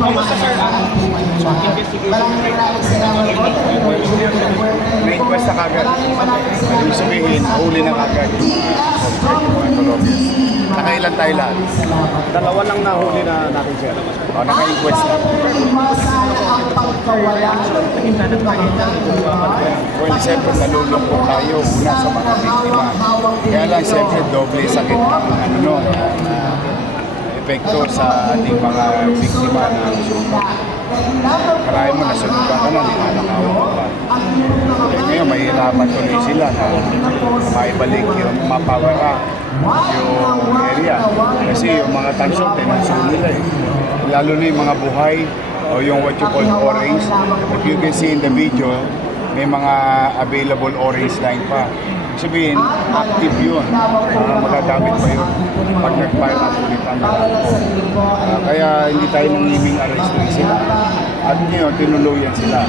Kamusta sir ang investigation May inquest na kagad. Ibig sabihin, huli na kagad yung mga Colombians. Nakailan tayo lahat? Dalawa lang nahuli na natin, sir. O, naka-inquest na. Well, siyempre, nalulungkot tayo una sa mga biktima. Kaya lang, siyempre, doble sakit ng epekto sa ating mga biktima ng sunog. Karahin mo, nasunugan ka na, ninanakawan mo pa. Ngayon, mahirapan tuloy sila na maibalik yung mapawara yung area. Kasi yung mga tansok, tinansun nila eh. Lalo na yung mga buhay o yung what you call orange. If you can see in the video, may mga available orange line pa. Sabihin, active yun. Magagamit pa yun pag nag-fire up ulit ang kaya hindi tayo nangiming arrest sila. At ngayon, tinuluyan sila.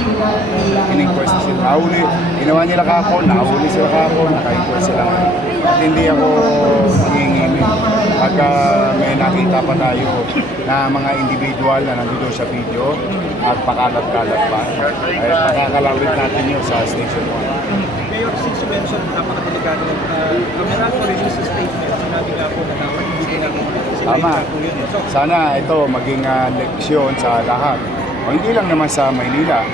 In-inquest sila. Nahuli. Ginawa nila kahapon, nahuli sila kahapon, naka-inquest sila. At hindi ako nangingiming. Pagka may nakita pa tayo na mga individual na nandito sa video at pakalat-kalat pa, ay pakakalawit natin yun sa Station 1. Mayor, since you mentioned napakadelikado ang Meralco release statement, sinabi nga po na dapat hindi ginagawa Tama. Sana ito maging leksyon sa lahat. O hindi lang naman sa Maynila,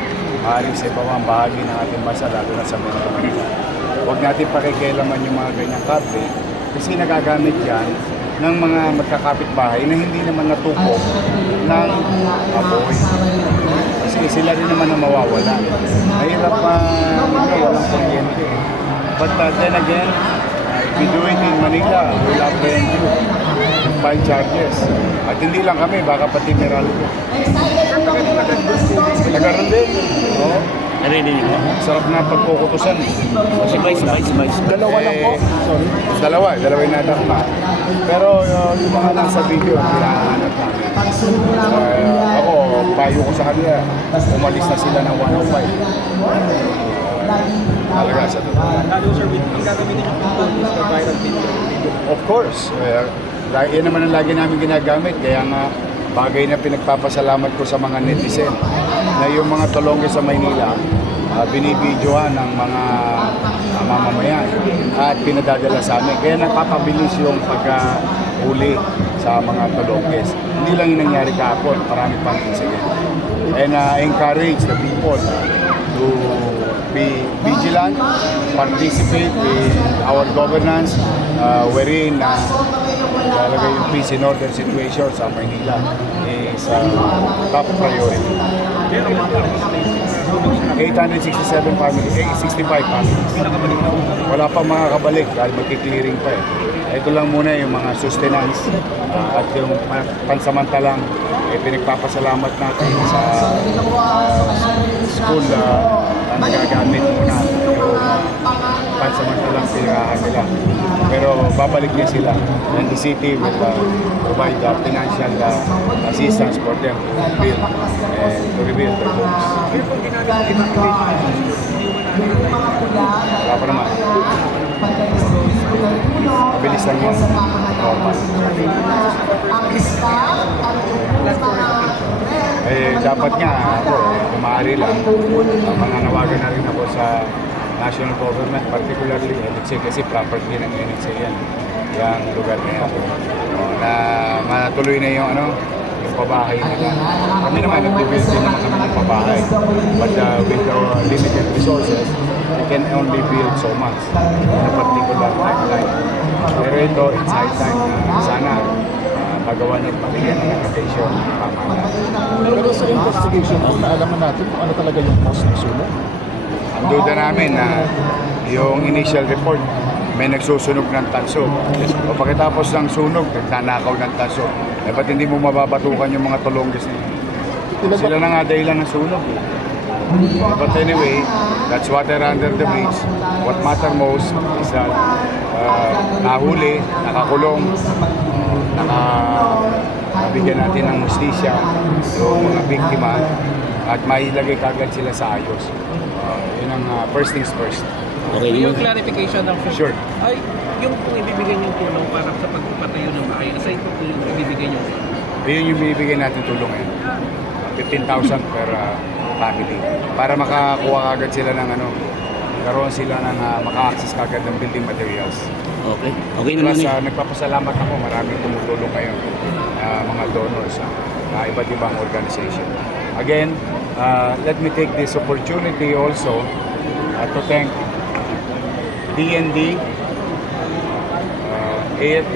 maaaring sa ibang bahagi ng ating bansa, lalo na sa Metro Manila. Huwag natin pakikialaman yung mga ganyang kable kasi nagagamit yan ng mga magkakapitbahay na hindi naman natutok ng apoy. Kasi sila rin naman ang mawawala. Mahirap walang kuryente. But then again, if we do it in Manila, we'll apprehend you. File charges. At hindi lang kami, baka pati Meralco. Nagaroon din. Oo. Narinig mo? Sarap na pagkukutusan. Sabay. Dalawa lang po. Sorry. Dalawa yung nadakma. Pero yung mga nasa video, hinahanap namin. Ako, payo ko sa kanila, umalis na sila ng 105. Talaga sa doon. Lalo sir, ang gagamitin yung police for viral video. Of course. Yan naman ang lagi namin ginagamit. Kaya nga, bagay na pinagpapasalamat ko sa mga netizen na yung mga tulongge sa Maynila, binibidyohan ng mga mamamayan at pinadadala sa amin. Kaya napapabilis yung pagka-huli sa mga tulongges. Hindi lang yung nangyari kahapon, marami pang incident. And encourage the people to be vigilant, participate in our governance, wherein talaga yung peace and order situation sa Maynila is top priority. 867 families, 65 families. Wala pa mga kabalik dahil magki-clearing pa eh. Ito lang muna yung mga sustenance at yung pansamantalang pinagpapasalamat natin sa school na nagagamit muna yung pansamantalang tirahan nila. Pero babalik niya sila. And the city will provide financial assistance for them to build and to rebuild their homes. Wala pa naman. Mabilis lang yung normal. Dapat nga ako, kung maaari lang, mananawagan na rin ako sa national government, particularly NHA, kasi property ng NHA yan, yung lugar na yan. Na matuloy na yung yung pabahay nila. Kami naman, nag-build din naman kami ng pabahay. But with our limited resources, we can only build so much in a particular timeline. Pero ito, it's high time na sana magawa niya at pakigyan ng attention. Pero sa investigation, naalaman natin kung ano talaga yung cause ng sunog. Ang duda namin na yung initial report, may nagsusunog ng tanso. O pagkatapos ng sunog, nagnanakaw ng tanso. Ba't hindi mo mababatukan yung mga tulongges nila? Sila na nga dahilan ng sunog. But anyway, that's water under the bridge. What matter most is that nahuli, nakakulong, nakabigyan natin ng hustisya yung mga biktima at mailagay kagad sila sa ayos. Yun ang first things first. Okay, yung clarification ng Sure. ay yung kung ibibigay yung tulong para sa pagpapatayo ng bahay, aside po yung ibibigay yung Yun yung binibigyan natin tulong ngayon. 15,000 per family. Para makakuha agad sila ng karoon sila ng maka-access kagad ng building materials. Okay. Okay naman Plus, eh. nagpapasalamat ako, maraming tumutulong ngayon, mga donors, na iba't ibang organization. Again, let me take this opportunity also to thank DND, AFP,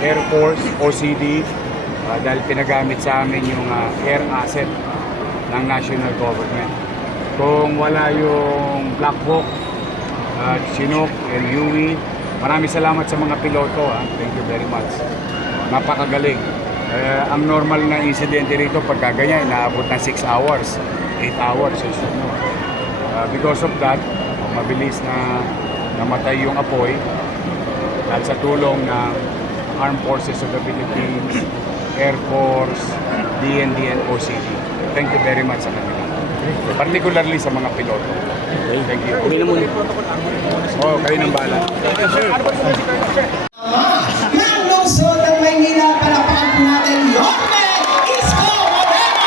Air Force, OCD, dahil pinagamit sa amin yung air asset ng national government. Kung wala yung Black Hawk, Chinook, and Huey, maraming salamat sa mga piloto. Thank you very much. Napakagaling. Ang normal na insidente rito pagka ganyan, inaabot ng 6 hours, 8 hours. Because of that, mabilis na namatay yung apoy dahil sa tulong ng Armed Forces of the Philippines, Air Force, DND, and OCD. Thank you very much sa kanila. Particularly sa mga piloto. Thank you. Okay na muna. Oh, kayo nang bahala. Ng lungsod ng Maynila, palapakan po natin Yorme Isko Moreno!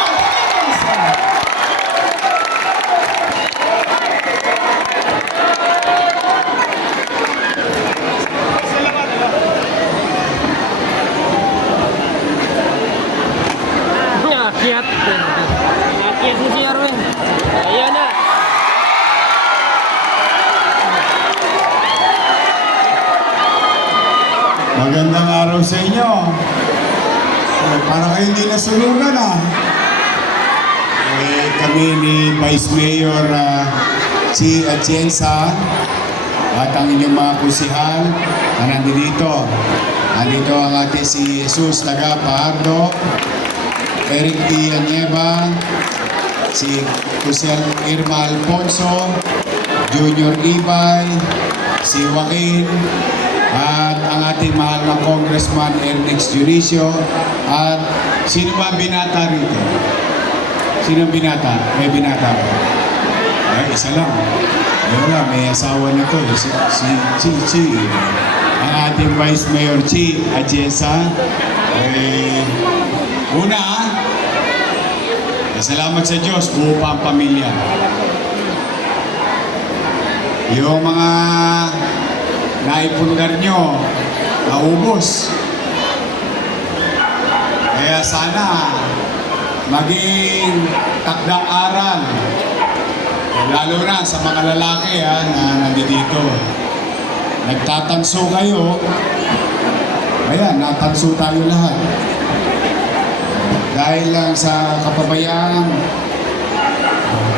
Akyat. Akyat mo si Arwen. Ayan na. Magandang araw sa inyo. Para kayo hindi nasulugan kami ni Vice Mayor si Atienza at ang inyong mga kusihal na nandito. Nandito ang ating si Jesus Laga Pahardo, Eric D. Anyeba, si Kusihal Irma Alfonso, Junior Ibay, si Joaquin, at ang ating mahal na Congressman Ernix Junicio, at sino ba ang binata rito? Sino ang binata? May binata ba? Ay, isa lang. Wala, may asawa na to. Si Chi. Ang ating Vice Mayor Chi Atienza. Una, salamat sa Diyos, buo pa ang pamilya. Yung mga naipundar nyo, naubos. Kaya sana maging takdang aral, lalo na sa mga lalaki na nandito. Nagtatanso kayo, ayan, natanso tayo lahat. Dahil lang sa kapabayaan,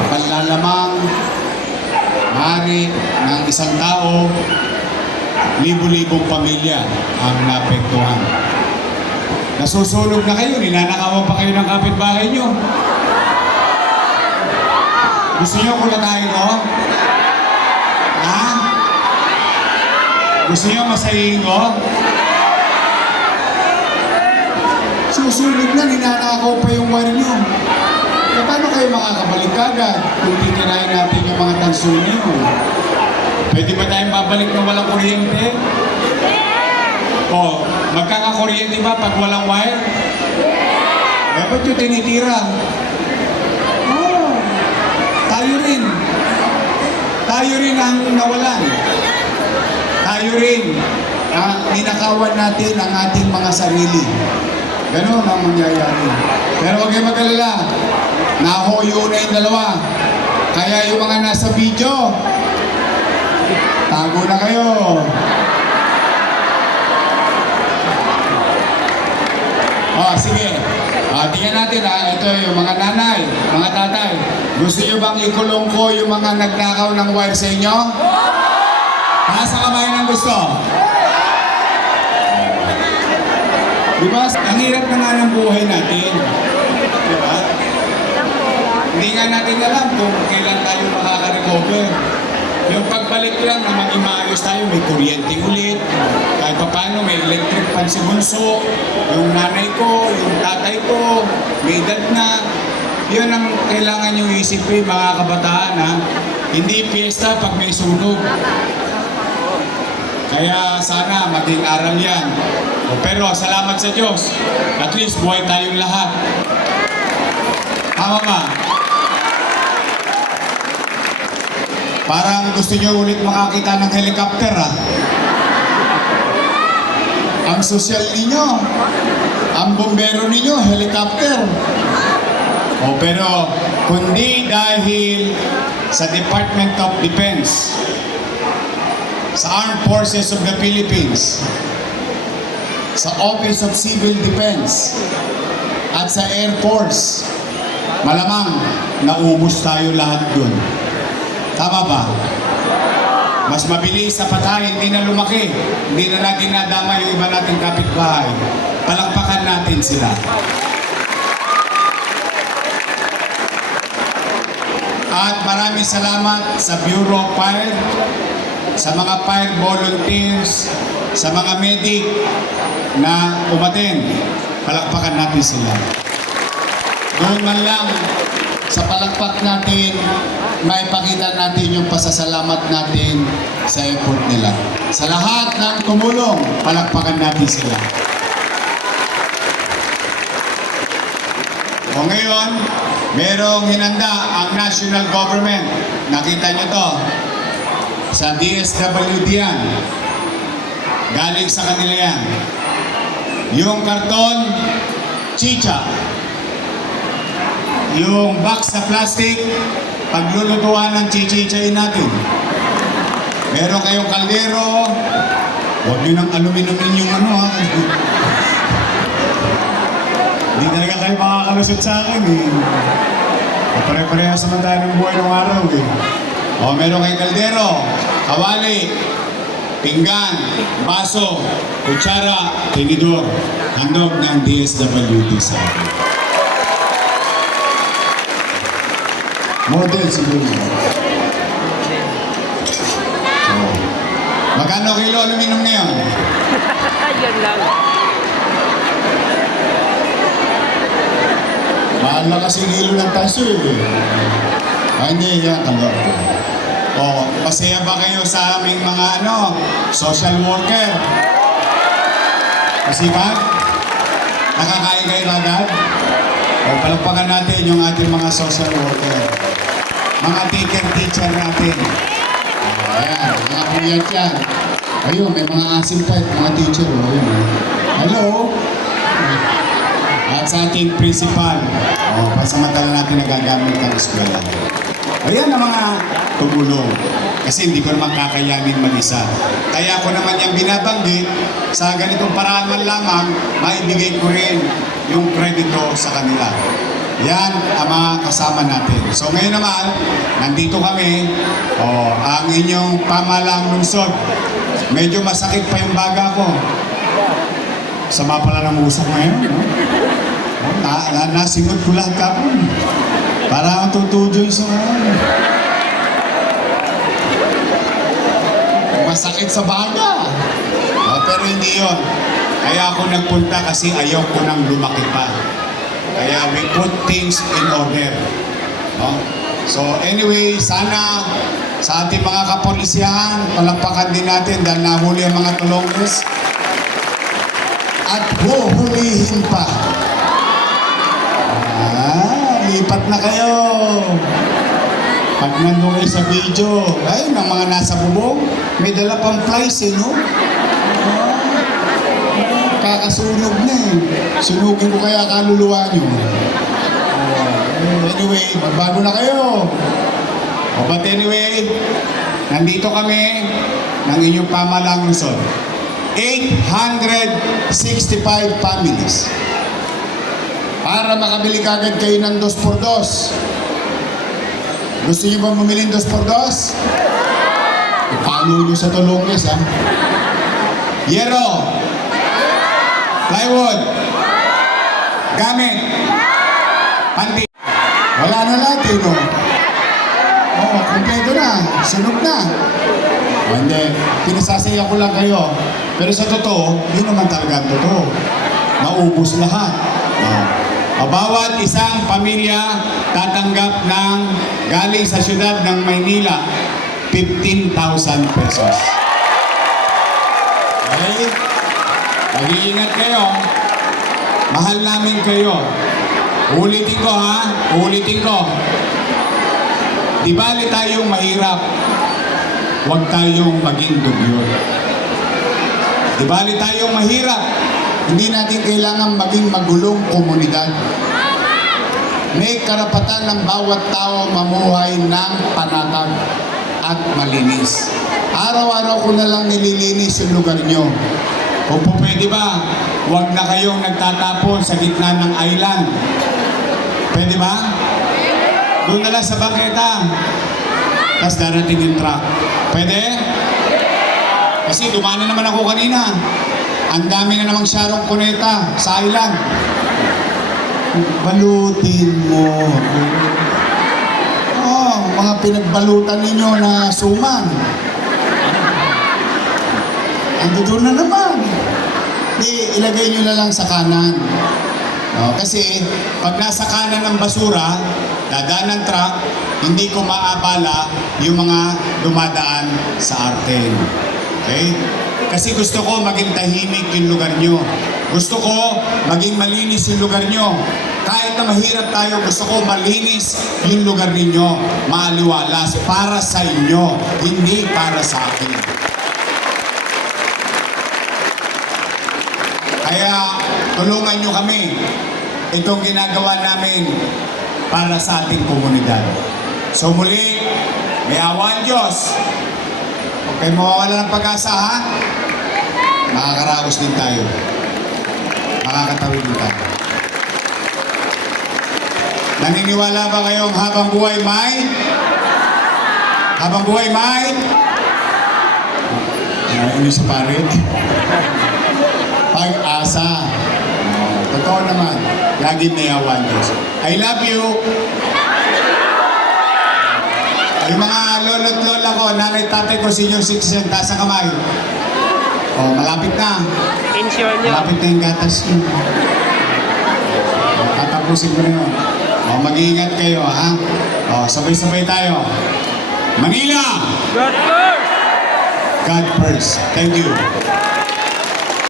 panlalamang, hari ng isang tao, libo-libong pamilya ang naapektuhan. Nasusunog na kayo, ninanakawan pa kayo ng kapitbahay nyo. Gusto nyo kulatahin ko? Ha? Gusto nyo masahihin ko? Susunog na, ninanakaw pa yung wari nyo. Paano kayo makakabalik agad kung titirahin natin yung mga tanso nyo? Pwede ba tayong babalik na walang kuryente? O, magkakakuryente ba pag walang wire? Ba't yung tinitira? Tayo rin. Tayo rin ang nawalan. Tayo rin ninakawan natin ang ating mga sarili. Ganun ang mangyayari. Pero huwag kayong mag-alala. Nahoyo na yung dalawa. Kaya yung mga nasa video, tago na kayo. Sige. Tingnan natin ito yung mga nanay, mga tatay. Gusto nyo bang ikulong ko yung mga nagnakaw ng wire sa inyo? Nasa kamay ng gusto? Diba? Ang hirap na nga ng buhay natin. Diba? Hindi nga natin alam kung kailan tayo makaka-recover. Yung pagbalik lang na maging maayos tayo, may kuryente ulit, kahit pa paano may electric pan si Bunso, yung nanay ko, yung tatay ko, may edad na. Yun ang kailangan nyo isipin mga kabataan Hindi piyesta pag may sunog. Kaya sana maging aral yan. Pero salamat sa Diyos. At least buhay tayong lahat. Tama ba? Parang gusto nyo ulit makakita ng helicopter, ah. Ang sosyal ninyo, ang bombero ninyo, helicopter. Pero kundi dahil sa Department of Defense, sa Armed Forces of the Philippines, sa Office of Civil Defense, at sa Air Force, malamang naubos tayo lahat dun. Tama ba? Mas mabilis sa patay, hindi na lumaki. Hindi na natin nadama yung iba nating kapitbahay. Palakpakan natin sila. At maraming salamat sa Bureau of Fire, sa mga fire volunteers, sa mga medic na umaten. Palakpakan natin sila. Doon man lang sa palakpak natin, maipakita natin yung pasasalamat natin sa effort nila. Sa lahat ng tumulong, palakpakan natin sila. O ngayon, merong hinanda ang national government. Nakita nyo to. Sa DSWD yan. Galing sa kanila yan. Yung karton, chicha. Yung box sa plastic, paglulutuan ng chichichay natin. Meron kayong kaldero, huwag nyo nang aluminumin yung ano, ha. Hindi talaga kayo makakalusot sa akin, eh. Pare-parehas naman tayo ng buhay ng araw, eh. Meron kayong kaldero, kawali, pinggan, baso, kutsara, tinidor. Handog ng DSWD sa akin. Model siguro. Magkano kilo aluminum ngayon? Yan lang. Mahal na kasi kilo ng taso, eh. Hindi, yan. Tanggap ko. Masaya ba kayo sa aming mga social worker? Masipag? Nakakain kayo agad? Palagpakan natin yung ating mga social worker. Mga teacher natin. Ayan, mga puyat yan. Ayun, may mga asim pa mga teacher. Ayun. Hello? At sa ating principal. Pansamantala natin nagagamit ang eskwela. Ayan ang mga tumulong. Kasi hindi ko naman kakayanin mag-isa. Kaya ako naman yung binabanggit, sa ganitong paraan man lamang, maibigay ko rin yung kredito sa kanila. Yan ang mga kasama natin. So ngayon naman, nandito kami, ang inyong pamahalang lungsod. Medyo masakit pa yung baga ko. Sama pala ng usap ngayon, no? Nasingot ko lahat kapon. Para ang tutujoy sa masakit sa baga. Pero hindi yon. Kaya ako nagpunta kasi ayaw ko nang lumaki pa. Kaya we put things in order. No? So anyway, sana sa ating mga kapolisyahan, palakpakan din natin dahil nahuli ang mga tulongges. At huhulihin pa. Lipat na kayo. Pag nandun kayo sa video, ay, ng mga nasa bubong, may dala pang flies, no? Kakasunog na, eh. Sunugin ko kaya kaluluwa nyo. Anyway, magbago na kayo. But anyway, nandito kami ng inyong pamahalang lungsod. 865 families. Para makabili kagad kayo ng 2x2. Gusto niyo ba bumili ng 2x2? Ipalo nyo sa tulongges, ha? Yero. Plywood. Gamit. Panti. Wala na lahat, eh, no? Kompleto na. Sunog na. Hindi. Pinasasaya ko lang kayo. Pero sa totoo, yun naman talaga ang totoo. Naubos lahat. Bawat isang pamilya tatanggap ng galing sa siyudad ng Maynila 15,000 pesos. Okay? Mag-iingat kayo. Mahal namin kayo. Ulitin ko ha, ulitin ko. Di bali tayong mahirap, huwag tayong maging dugyot. Di bali tayong mahirap, hindi natin kailangan maging magulong komunidad. May karapatan ng bawat tao mamuhay ng panatag at malinis. Araw-araw ko na lang nililinis yung lugar nyo. Kung po pwede ba, huwag na kayong nagtatapon sa gitna ng island. Pwede ba? Doon na lang sa bangketa. Tapos darating yung truck. Pwede? Kasi dumana naman ako kanina. Ang dami na namang Sharon Cuneta sa island. Balutin mo. Oh, mga pinagbalutan ninyo na suman. Ando doon na naman. Di, ilagay nyo na lang sa kanan. No, kasi pag nasa kanan ng basura, dadaan ng truck, hindi ko maabala yung mga dumadaan sa arten. Okay? Kasi gusto ko maging tahimik yung lugar nyo. Gusto ko maging malinis yung lugar nyo. Kahit na mahirap tayo, gusto ko malinis yung lugar ninyo. Maaliwalas para sa inyo, hindi para sa akin. Kaya tulungan nyo kami. Itong ginagawa namin para sa ating komunidad. So muli, may awa ang Diyos. Huwag kayo mawawala ng pag-asa, ha? Makakaraos din tayo. Makakatawid din tayo. Naniniwala ba kayong habang buhay may? Habang buhay may? Ano sa parin? Pag-asa. Totoo naman. Lagi may awa ang Diyos. I love you. Yung mga lolo't lola ko, nanay tatay ko, senior citizen, taas ang kamay. Oh, malapit na. Ensure nyo. Malapit na yung gatas nyo. Tatapusin ko na yun. Oh, mag-iingat kayo, ha? Oh, sabay-sabay tayo. Manila! God first! God first. Thank you.